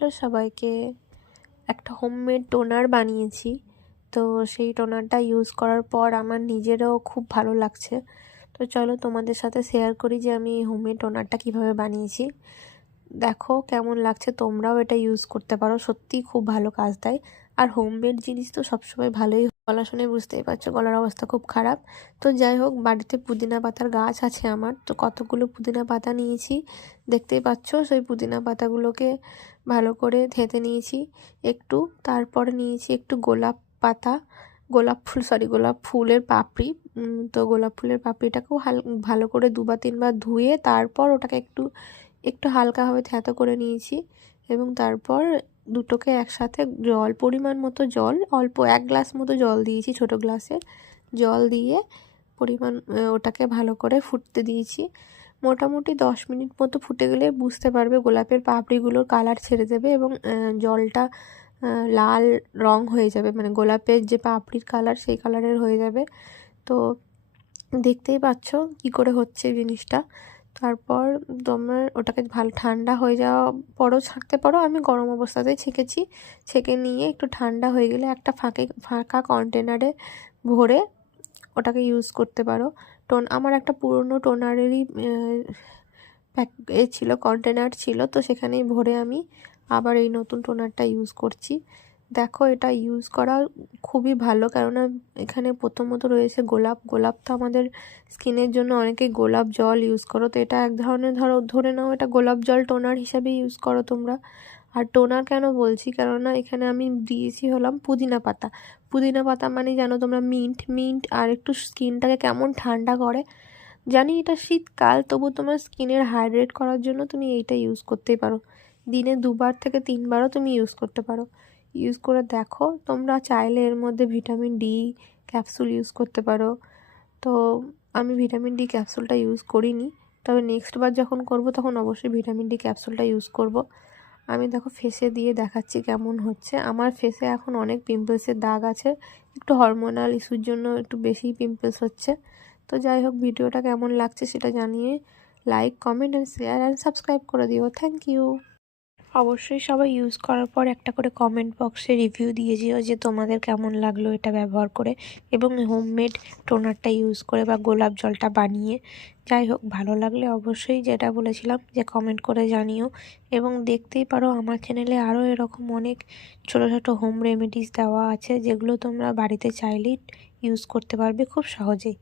Hello সবাইকে। একটা homemade toner বানিয়েছি, তো সেই টোনারটা ইউজ করার পর আমার নিজেরও খুব ভালো লাগছে। তো চলো তোমাদের সাথে শেয়ার করি যে আমি হোমমেড টোনারটা কিভাবে বানিয়েছি। দেখো কেমন লাগছে, তোমরাও এটা ইউজ করতে পারো, সত্যিই খুব ভালো কাজ দেয়। আর হোমমেড জিনিস তো সবসময় ভালোই। গলা শুনে বুঝতেই পারছো গলার অবস্থা খুব খারাপ। তো যাই হোক, বাড়িতে পুদিনা পাতার গাছ আছে আমার, তো কতগুলো পুদিনা পাতা নিয়েছি দেখতেই পাচ্ছ। সেই পুদিনা পাতাগুলোকে ভালো করে থেঁতে নিয়েছি একটু। তারপরে নিয়েছি একটু গোলাপ পাতা, গোলাপ ফুলের পাপড়ি। তো গোলাপ ফুলের পাপড়িটাকেও ভালো করে দুবার তিনবার ধুয়ে তারপর ওটাকে একটু একটু হালকাভাবে থ্যাতো করে নিয়েছি। এবং তারপর দুটোকে একসাথে পরিমাণ মতো জল, অল্প 1 গ্লাস মতো জল দিয়েছি, ছোট গ্লাসে জল দিয়ে ওটাকে ভালো করে ফুটতে দিয়েছি। মোটামুটি 10 মিনিট মতো ফুটে গেলে বুঝতে পারবে গোলাপের পাপড়িগুলোর কালার ছেড়ে দেবে এবং জলটা লাল রং হয়ে যাবে, মানে গোলাপের যে পাপড়ির কালার সেই কালারের হয়ে যাবে। তো দেখতেই পাচ্ছ কি করে হচ্ছে জিনিসটা। তারপর তোমার ওটাকে ভালো ঠান্ডা হয়ে যাওয়া পরও ছাঁকতে পারো, আমি গরম অবস্থাতেই ছেঁকেছি। ছেঁকে নিয়ে একটু ঠান্ডা হয়ে গেলে একটা ফাঁকা কন্টেনারে ভরে ওটাকে ইউজ করতে পারো। আমার একটা পুরনো টোনারেরই ছিল, কন্টেনার ছিল, তো সেখানেই ভরে আমি আবার এই নতুন টোনারটা ইউজ করছি। দেখো এটা ইউজ করা খুবই ভালো, কেননা এখানে প্রথমত রয়েছে গোলাপ তো আমাদের স্কিনের জন্য অনেকেই গোলাপ জল ইউজ করো, তো এটা এক ধরনের ধরে নাও এটা গোলাপ জল টোনার হিসাবে ইউজ করো তোমরা। আর টোনার কেন বলছি, কেননা এখানে আমি দিয়েছি হলাম পুদিনা পাতা মানে জানো তোমরা মিন্ট আর একটু স্কিনটাকে কেমন ঠান্ডা করে। জানি এটা শীতকাল, তবু তোমার স্কিনের হাইড্রেট করার জন্য তুমি এইটা ইউজ করতেই পারো। দিনে 2 থেকে 3বারও তুমি ইউজ করতে পারো। ইউজ করে দেখো, তোমরা চাইলে এর মধ্যে ভিটামিন ডি ক্যাপসুল ইউজ করতে পারো। তো আমি ভিটামিন ডি ক্যাপসুলটা ইউজ করিনি, তবে নেক্সট বার যখন করব তখন অবশ্যই ভিটামিন ডি ক্যাপসুলটা ইউজ করব। আমি দেখো ফেসে দিয়ে দেখাচ্ছি কেমন হচ্ছে। আমার ফেসে এখন অনেক পিম্পলসের দাগ আছে, একটু হরমোনাল ইস্যুর জন্য একটু বেশি পিম্পলস হচ্ছে। তো যাই হোক, ভিডিওটা কেমন লাগছে সেটা জানিয়ে like, comment and share and subscribe করে দিও। Thank you. অবশ্যই সবাই ইউজ করার পর একটা করে কমেন্ট বক্সে রিভিউ দিয়ে যেও যে তোমাদের কেমন লাগলো এটা ব্যবহার করে এবং হোমমেড টোনারটা ইউজ করে বা গোলাপ জলটা বানিয়ে। যাই হোক, ভালো লাগলে অবশ্যই যেটা বলেছিলাম যে কমেন্ট করে জানিও। এবং দেখতেই পারো আমার চ্যানেলে আরও এরকম অনেক ছোটো ছোটো হোম রেমেডিস দেওয়া আছে, যেগুলো তোমরা বাড়িতে চাইলেই ইউজ করতে পারবে খুব সহজেই।